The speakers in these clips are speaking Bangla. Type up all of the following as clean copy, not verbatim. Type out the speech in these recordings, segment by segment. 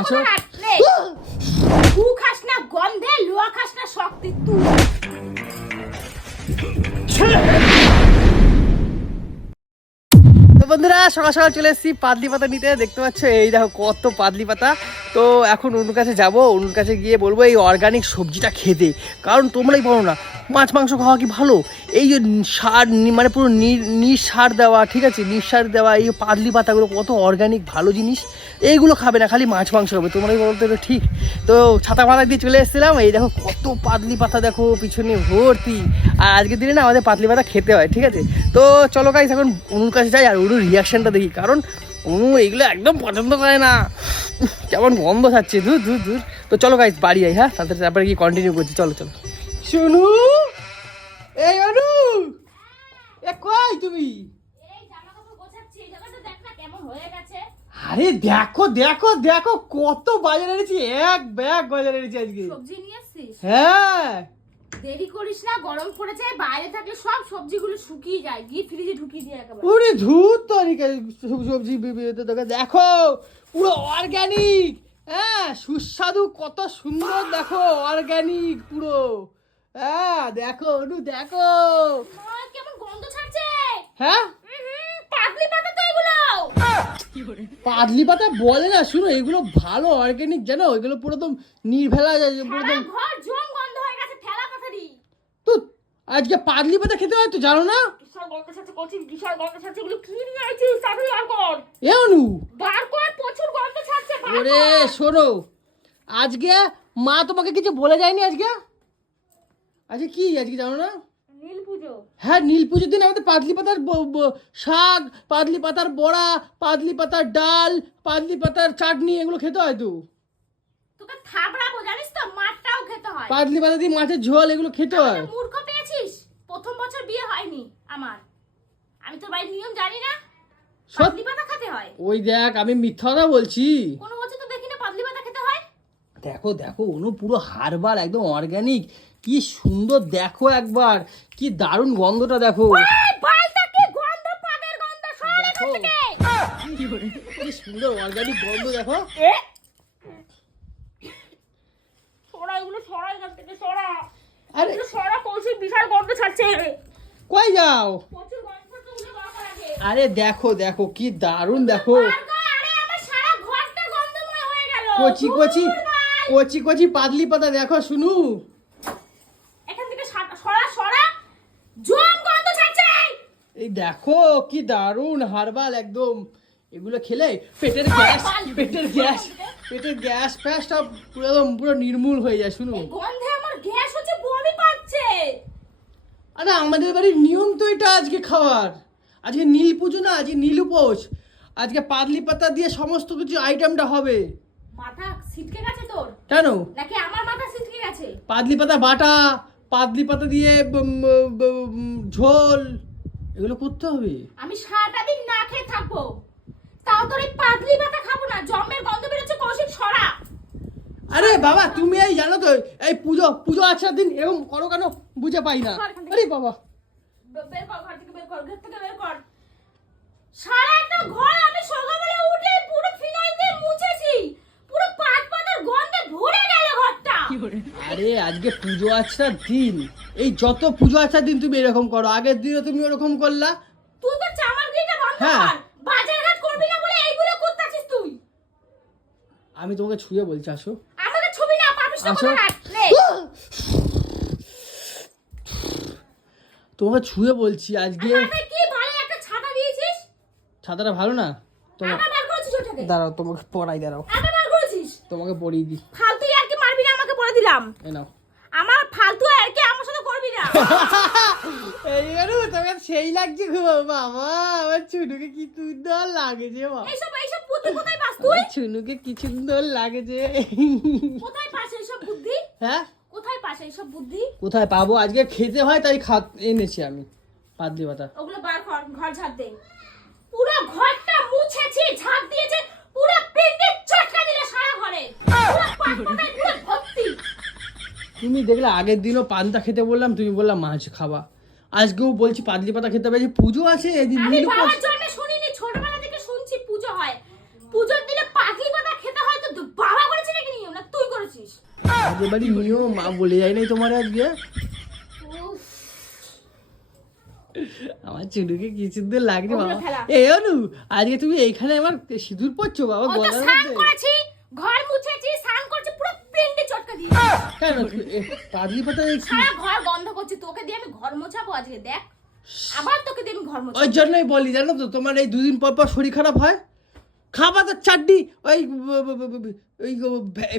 আসো। তু খাস না গন্ধে, লোয়া খাস না শক্তি তুই। তো বন্ধুরা সকাল সকাল চলে এসেছি পাতলি পাতা নিতে। দেখতে পাচ্ছ এই দেখো কত পাতলি পাতা। তো এখন অনুর কাছে যাবো, অনুর কাছে গিয়ে বলবো এই অর্গানিক সবজিটা খেতে। কারণ তোমরাই বলো না মাছ মাংস খাওয়া কি ভালো, এই যে সার মানে পুরো নিঃসার দেওয়া, ঠিক আছে, নিঃসার দেওয়া এই পাতলি পাতাগুলো কত অর্গানিক ভালো জিনিস, এইগুলো খাবে না, খালি মাছ মাংস খাবে। তোমরাই বলো তো এটা ঠিক? তো ছাতা মাথা দিয়ে চলে এসেছিলাম, এই দেখো কত পাতলি পাতা দেখো পিছনে ভর্তি। আর আজকের দিনে না আমাদের পাতলি পাতা খেতে হয়, ঠিক আছে। তো চলো গাইস এখন অনুর কাছে যাই আর অনুর রিয়াকশনটা দেখি, কারণ অনু এইগুলো একদম পছন্দ করে না, কেমন গন্ধ ছাড়ছে, দূর দূর দূর। তো চলো গাইস বাড়ি যাই, হ্যাঁ তারপরে কি কন্টিনিউ করছি, চলো চলো। শুনু এই অনু, এ কই তুমি? এই জামা কাপড় গোছাচ্ছি, এই জায়গাটা দেখ না কেমন হয়ে গেছে। আরে দেখো দেখো দেখো কত বাজারে এনেছি, এক ব্যাগ বাজারে এনেছি আজকে। সবজি নিয়ে আসছিস? হ্যাঁ দেরি করিস না, গরম পড়েছে, বাইরে থাকলে সব সবজিগুলো শুকিয়ে যায়, গিয়ে ফ্রিজে ঢুকিয়ে দিয়ে একেবারে। ওরে ধুর তরিকা সবজি দেখো পুরো অর্গানিক, হ্যাঁ সুস্বাদু, কত সুন্দর দেখো অর্গানিক পুরো। হ্যাঁ দেখো অনু দেখো। মা, কেমন গন্ধ ছাড়ছে। হ্যাঁ পাতলি পাতা তো এগুলো। পাতলি পাতা বলে না, শুনো এগুলো ভালো অর্গানিক, জানো এগুলো পুরো একদম নির্ভেলা পুরো সারা একদম। ঘর জম গন্ধ হয়ে গেছে, ঠেলা পাতারি। তো আজকে পাতলি পাতা খেতে হয় তো, জানো না? বিশাল গন্ধ ছাড়ছে, কঠিন বিশাল গন্ধ ছাড়ছে, এগুলো কি নিয়ে আইছিস? তাড়াতাড়ি বার কর। এ অনু বার কর, প্রচুর গন্ধ ছাড়ছে, বার ওরে কর। শোনো, আজকে মা তোমাকে কিছু বলে যায়নি আজকে? আজকে কি আজকে জানো না? নীল পুজো। হ্যাঁ নীল পুজোর দিন আমাদের পাতলি পাতার শাক, পাতলি পাতার বড়া, পাতলি পাতার ডাল, পাতলি পাতার চাটনি, এগুলো খেতে হয় তো। তোকে থাবড়াবো জানিস তো, মাঠটাও খেতে হয়। পাতলি পাতা দিয়ে মাছের ঝোল, এগুলো খেতে হয়। আমাকে মূর্খ পেয়েছিস? প্রথম বছর বিয়ে হয়নি আমার, আমি তোর বাড়ির নিয়ম জানি না? পাতলি পাতা খেতে হয়? ওই দেখ আমি মিথ্যা কথা বলছি? কোনো বছর তো দেখি না পাতলি পাতা খেতে হয়। দেখো দেখো অনু পুরো হারবাল একদম অর্গানিক, কি সুন্দর দেখো একবার, কি দারুণ গন্ধটা দেখো। এই বালটা কি গন্ধ, পাদের গন্ধ, সর এখান দেখো থেকে। কি সুন্দর অর্গানিক গন্ধ দেখো। সরা এগুলো, সরা এখান থেকে, সরা। আরে এগুলো সরা, কৌশিক বিশাল গন্ধ ছাড়ছে। কই যাও? প্রচুর গন্ধ ছাড়ছে, ওগুলো বার কর আগে। আরে দেখো দেখো কি দারুণ দেখো, বার কর, আরে আমার সারা ঘরটা গন্ধময় হয়ে গেল। কচি কচি ধুর ভাই। কচি কচি পাতলি পাতা দেখো শুনু। এখান থেকে সরা সরা, জম গন্ধ ছাড়ছে। এই দেখো কি দারুণ হারবাল একদম, এগুলো খেলে পেটের গ্যাস, পেটের গ্যাস ফ্যাসটা পুরো একদম পুরো নির্মূল হয়ে যায় শুনু। এই গন্ধে আমার গ্যাস হচ্ছে, বমি পাচ্ছে। আরে আমাদের বাড়ির নিয়ম তো এটা আজকে খাওয়ার, আজকে নীল পুজো না, আজকে নীল উপোস, আজকে পাতলি পাতা দিয়ে সমস্ত কিছু আইটেমটা হবে। মাথা ছিটকে গেছে তোর কেন? নাকি আমার মাথা ছিটকে গেছে? পাতলি পাতা বাটা, পাতলি পাতা দিয়ে ঝোল, এগুলো করতে হবে। আমি সারাটা দিন না খেয়ে থাকবো, তাও তোর এই পাতলি পাতা খাবো না, জমের গন্ধ বেরোচ্ছে, কৌশিক সরা। আরে বাবা তুমি এই জানো তো এই পুজো পুজো আসার দিন এরকম করো কেন বুঝে পাই না। আরে বাবা বের কর, ঘর থেকে বের কর, ঘর থেকে বের কর। সারা একটা ঘর আমি সকালবেলা উঠে পুরো ফিনাইল দিয়ে মুছেছি, পুরো পাত পাতার গন্ধে ভরে গেল ঘরটা। আরে আজকে পুজো আসার দিন, এই যত পুজো আসার দিন তুমি এরকম করো, আগের দিনও তুমি ওরকম করলা। তুই তো চামারগিরিটা বন্ধ হ্যাঁ। কর, বাজার ঘাট করবি না বলে এইগুলো করতেছিস তুই। আমি তোমাকে ছুঁয়ে বলছি আসো। আমাকে ছবি না পাবিস না আসো। কোনো রাত নে। তোমাকে ছুঁয়ে বলছি আজকে। মাথায় কি ভালো একটা ছাতা দিয়েছিস, ছাতাটা ভালো না তোমার? আবার বার করেছিস ওটাকে? দাঁড়াও তোমাকে পড়াই, দাঁড়াও আবার বার করেছিস? তোমাকে পড়িয়ে দিই। ফালতু আর কি মারবি না, আমাকে বলে দিলাম। এ নাও। আমার ফালতু আর কি আমার সাথে করবি না। এইবারও তোমাকে সেই লাগছে গো বাবা, আমার ছুনুকে কি সুন্দর লাগেছে বাবা, এইসব এইসব বুদ্ধি কোথায় পাস তুই? আমার ছুনুকে কি সুন্দর লাগেছে। কোথায় পাস এইসব বুদ্ধি? হ্যাঁ কোথায় পাস এইসব বুদ্ধি? কোথায় পাবো, আজকে খেতে হয় তাই এনেছি আমি পাতলি পাতা। ওগুলো বার কর, ঘর ঝাড় দে। পুরো ঘরটা মুছেছি, ঝাড় দিয়েছে, পুরো পেটে চটকা দিলে সারা ঘরে, পুরো পাতায় পুরো ভর্তি। তুমি দেখলে আগের দিনও পান্তা খেতে বললাম, তুমি বললাম মাছ খাবা, আজকেও বলছি পাতলি পাতা খেতে হবে, পুজো আছে এদিন আমি নীল উপোস। বাবার জন্য শুনিনি, ছোটবেলা থেকে শুনছি পুজো হয়, পুজোর দিনে পাতলি পাতা খেতে হয়, তো আমাদের বাড়ি নিয়ম, মা বলে যায় নাই তোমার আজকে? উফ, আমার চুলুকে কি সুন্দর লাগছে ওগুলো বাবা। ফেলা। এই অনু, আজকে তুমি এইখানে আমার সিঁদুর পরছো বাবা ওই তো গলার স্নান মধ্যে? করেছি, ঘর মুছেছি, স্নান করছি, পুরো পিন্ডি চটকা দিয়ে কেন পাগলি পাতা এই কি? সারা ঘর গন্ধ করছে। তোকে দিয়ে আমি ঘর মোছাবো আজকে, দেখ আবার তোকে দিয়ে আমি ঘর মোছাবো। ওই জন্যই বলি জানো তো, তোমার এই দুদিন পর পর শরীর খারাপ হয়। খাবা তো চাটনি ওই ওই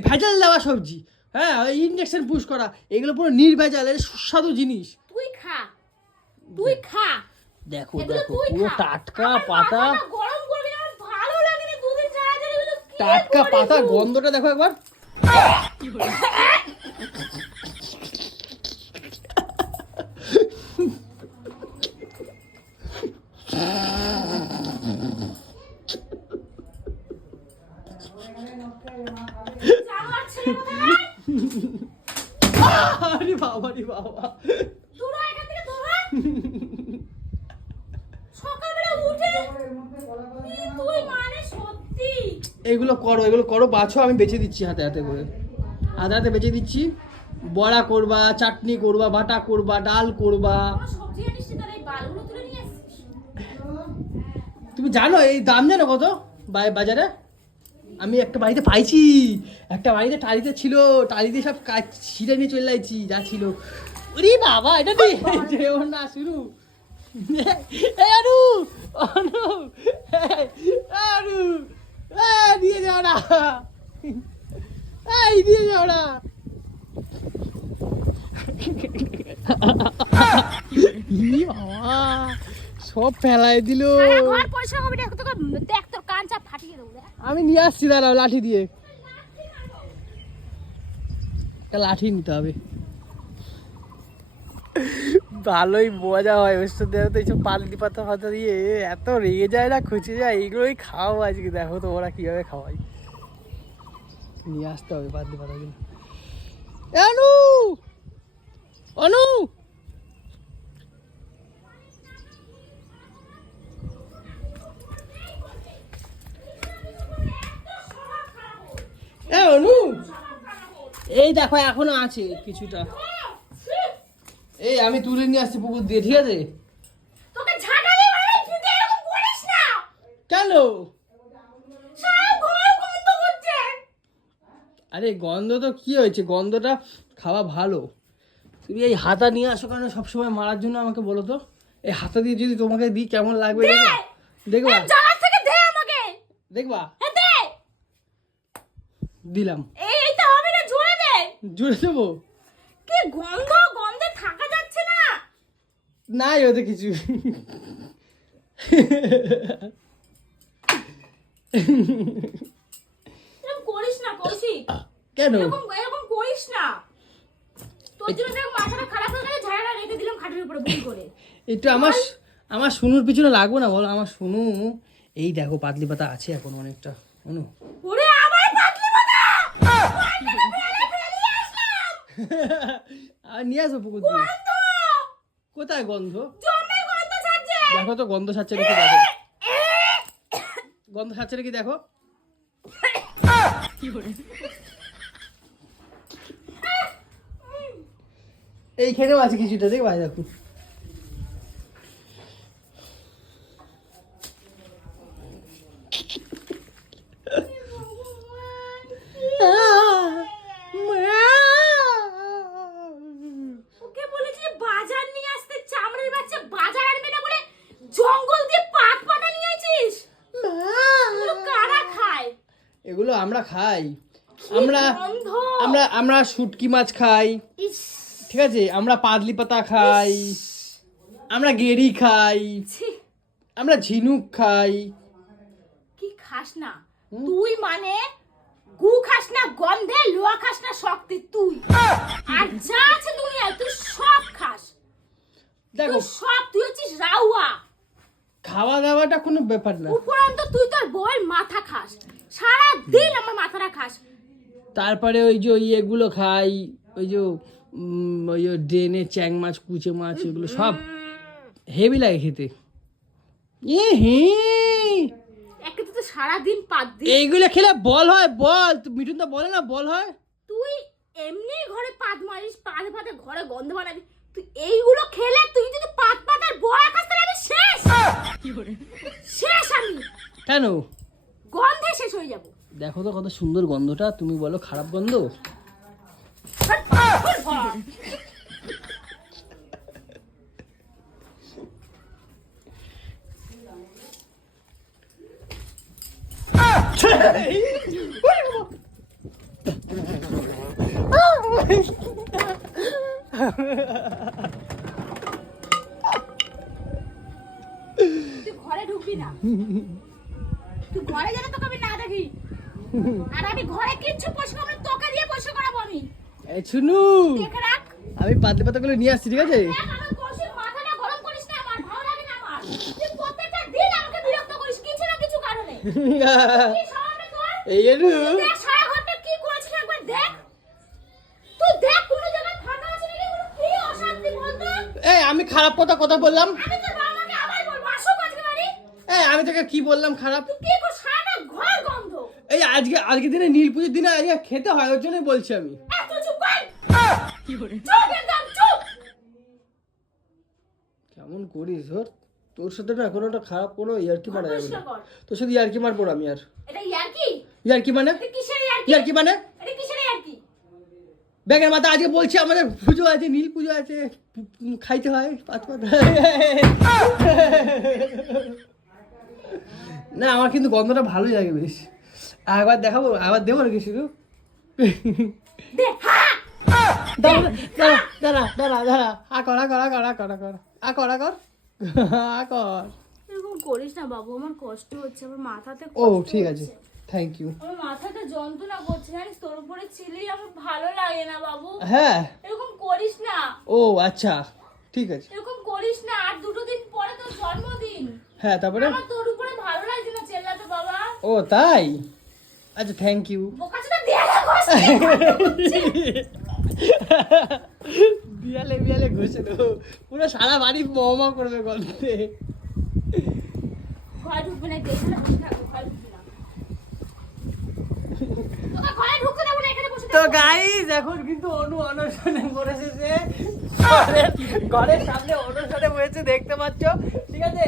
ভেজাল দেওয়া সবজি, হ্যাঁ ওই ইঞ্জেকশন পুশ করা, এগুলো পুরো নির্ভেজাল, এর সুস্বাদু জিনিস। তুই খা, তুই খা, দেখো এগুলো দেখো তুই পুরো খা। টাটকা আমার পাতা, মাথাটা গরম করবি না, আমার ভালো লাগে না দুদিন ছাড়া ছাড়া এগুলো কি টাটকা করিস পাতা, তুই? গন্ধটা দেখো একবার। জানোয়ার ছেলে কোথাকার? আরে বাবা রে বাবা, দূর হ এখান থেকে, দূর হ। সকালবেলা উঠে কি তুই মানে সত্যি। এগুলো করো, এগুলো করো, বাছো, আমি বেছে দিচ্ছি হাতে হাতে করে, হাতে হাতে বেছে দিচ্ছি। বড়া করবা, চাটনি করবা, বাটা করবা, ডাল করবা। আমার সবজি আনিস নি, তার এই বালগুলো তুলে নিয়ে আসছিস। তুমি জানো এই দাম জানো কত বাজারে? আমি একটা বাড়িতে পাইছি, একটা বাড়িতে টালিতে ছিল, টালিতে সব কাজ ছিঁড়ে নিয়ে চলে যাচ্ছি যা ছিল। ওরে বাবা, এটা যেও না শুরু। এই অনু, অনু, অনু, দিয়ে যাও না, এই দিয়ে যাও না। ই বাবা, সব ফেলাই দিল। সারা ঘর পয়সা হবে না, তোকে দেখ তোর কান চাপ ফাটিয়ে দেবো দেখ। আমি নিয়ে আসছি, দাঁড়াও লাঠি দিয়ে, একটা লাঠি নিতে হবে। ভালোই মজা হয় ওর সাথে, তো এইসব পাল্টি পাতা ফাতা দিয়ে এত রেগে যায় না, খুঁজে যায়, এইগুলোই খাও আজকে। দেখো তো ওরা কিভাবে খাওয়াই, নিয়ে আসতে হবে পাল্টি পাতাগুলো। অনু, অনু, অনু, এই দেখো এখনো আছে কিছুটা, এই আমি তুলে নিয়ে আসছি পুকুর দিয়ে, ঠিক আছে? তোকে ঝাঁটালে মানে তুই তো এরকম করিস না। কেন? সারা ঘর গন্ধ করছে। আরে গন্ধ তো কি হয়েছে, গন্ধটা খাওয়া ভালো। তুমি এই হাতা নিয়ে আসো কেন সবসময় মারার জন্য আমাকে বলো তো? এই হাতা দিয়ে যদি তোমাকে দিই কেমন লাগবে দেখো, দেখবা? জায়গা থেকে দে আমাকে। দেখবা? হ্যাঁ দে। দিলাম। এইটা হবে না, জোরে দে। জুড়ে দেবো? কি গন্ধ, গন্ধে থাকা যাচ্ছে না। নাই ওতে কিছু। এরকম করিস না কৌশিক, কেন? এরকম এরকম করিস না। তোর জন্য দেখ মাথাটা খারাপ হয়ে গেলে ঝাড়া রেখে দিলাম খাটের উপরে ভুল করে। একটু আমার আমার শুনুর পিছনে লাগবো না বলো? আমার শুনু, এই দেখো পাতলি পাতা আছে এখন অনেকটা, অনু। ওরে আবার পাতলি পাতা। আর নিয়ে আসো পুকুর দিয়ে। গন্ধ, কোথায় গন্ধ? জমে গন্ধ ছাড়ছে। দেখো তো গন্ধ ছাড়ছে নাকি, দেখো গন্ধ ছাড়ছে নাকি দেখো। এইখানেও আছে কিছুটা, দেখবা দেখো। ওকে বলেছি বাজার নিয়ে আসতে, চামড়ার বাচ্চা বাজার আনবে না বলে জঙ্গল দিয়ে পাত পাতা নিয়ে আইছিস। এগুলো কারা খায়? এগুলো আমরা খাই, আমরা গন্ধ। আমরা আমরা শুটকি মাছ খাই, ইস, ঠিক আছে? আমরা পাতলি পাতা খাই, আমরা গেরি খাই, ছি, আমরা ঝিনুক খাই। কি খাস না তুই? মানে গু খাস না গন্ধে, লোয়া খাস না শক্তি তুই। আর যা আছে দুনিয়ায় তুই সব খাস। দেখো তুই সব, তুই হচ্ছিস রাউয়া। খাওয়া দাওয়াটা কোনো ব্যাপার না, উপরন্ত তুই তোর বউয়ের মাথা খাস, সারা দিন আমার মাথাটা খাস। তারপরে ওই যে ইয়েগুলো খাই, ওই যে ওই যে ড্রেনে চ্যাং মাছ, কুচে মাছ, এগুলো সব হেভি লাগে খেতে। হে, একে তো সারা দিন পাত দিস। এইগুলো খেলে বল হয়, বল। মিঠুন তো বলে না বল হয়। তুই এমনি ঘরে পাত মারিস, পাতে পাতে ঘরে গন্ধ বানাবি, তুই এইগুলো খেলে তুই যদি পাত পাতার বড়া খাস তাহলে আমি শেষ। শেষ আমি, কেন? গন্ধে শেষ হয়ে যাব। দেখো তো কত সুন্দর গন্ধটা, তুমি বলো খারাপ গন্ধ? তুই ঘরে ঢুকবি না, তুই ঘরে গেলে তোকে আমি না দেখি। আর আমি ঘরে কিচ্ছু পোষা করবো না, তোকে দিয়ে পোষা করাবো আমি। এই শুনু, দেখে রাখ। আমি পাতলি পাতাগুলো নিয়ে আসছি, ঠিক আছে? দেখ, আমার কষির মাথাটা গরম করিস না, আমার ভালো লাগে না আমার। তুই প্রত্যেকটা দিন আমাকে বিরক্ত করিস কিছু না কিছু কারণে। কি স্বভাবে তোর? এই এলু, দেখ সারা ঘরটা কি করেছিস একবার দেখ। তুই দেখ কোনো জায়গায় ফাঁকা আছে নাকি, কোনো কি অশান্তি বলতো। এই আমি খারাপ কথা বললাম? আমি তোর বাবা মাকে আবার বলবো, আসুক আজকে বাড়ি। এই আমি তোকে কি বললাম খারাপ? তুই কি কর, সারাটা ঘর গন্ধ। এই আজকে দিনে নীল পুজোর দিনে আজকে খেতে হয়, ওর জন্যই বলছি আমি। তুই চুপ কর। চুপ একদম চুপ। কেমন করিস ওর? তোর সাথে না কোনোটা খারাপ কোনো ইয়ার্কি মারা যাবে পরিষ্কার না। কর। তোর সাথে ইয়ার্কি মারবো না আমি আর। এটা ইয়ার্কি? ইয়ার্কি মানে? এটা কিসের ইয়ার্কি? ইয়ার্কি মানে? এটা কিসের ইয়ার্কি? ব্যাগের মাথা আজকে বলছি আমাদের পুজো আছে, নীল পুজো আছে, খাইতে হয় পাঁচ পাতা। না আমার কিন্তু গন্ধটা ভালোই লাগে বেশ। আবার দেখাবো, আবার দেবো নাকি শুরু? দে হ্যাঁ। দাঁড়া দাঁড়া দাঁড়া দাঁড়া, আকর আকর আকর আকর আকর আকর আকর আকর। এরকম করিস না বাবু, আমার কষ্ট হচ্ছে, আমার মাথাতে ও কষ্ট ঠিক আছে, হচ্ছে। Thank you. আমার মাথাতে যন্ত্রণা করছে, জানিস তোর উপরে ছিলেই আমার ভালো লাগে না বাবু। হ্যাঁ, এরকম করিস না, ও আচ্ছা ঠিক আছে। এরকম করিস না। আর দুটো দিন পরে তোর জন্মদিন, হ্যাঁ তারপরে? আমার তোর উপরে ভালো লাগছে না চেল্লাতে বাবা। ও তাই? আচ্ছা থ্যাংক ইউ। বোকাচোদা দেয়ালে ঘষ। বিয়ালে বিয়ালে ঘষে দেবো, পুরো সারা বাড়ি মমা করবে গন্ধে। ঘরে ঢুকবে না, দেখে না, বসে থাকো, ঘরে ঢুকবে না। তোকে ঘরে ঢুকতে দেবো না, এখানে বসে তো থাকো। গাইস এখন কিন্তু অনু অনশনে বসেছে, ঘরের সামনে অনশনে বসেছে দেখতে পাচ্ছ, ঠিক আছে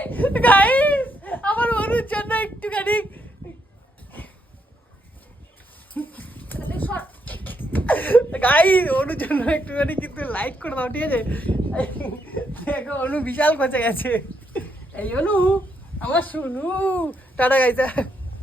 গাইস? আমার অনুর জন্য একটুখানি তাহলে সর। গাইস অনুর জন্য একটুখানি কিন্তু লাইক করে দাও, ঠিক আছে? দেখো অনু বিশাল খচে গেছে। এই অনু আমার শুনু, টাটা গাইস।